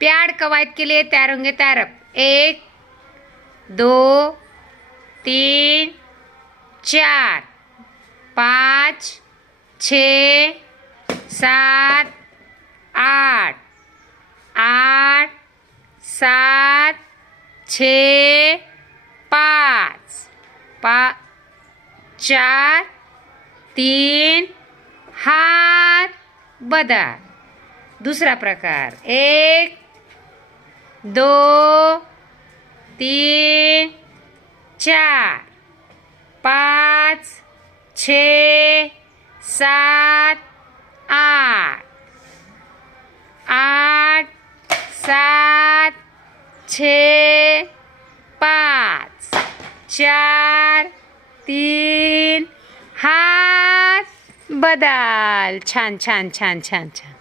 प्यार कवायद के लिए तैयार होंगे। तैयार। 1 2 3 4 5 6 7 8 8 7 6 5 4 3 हात बदल। दूसरा प्रकार 1 2 3 4 5 6 7 8 8 7 6 5 4 3 हात बदल। छान छान छान छान छान।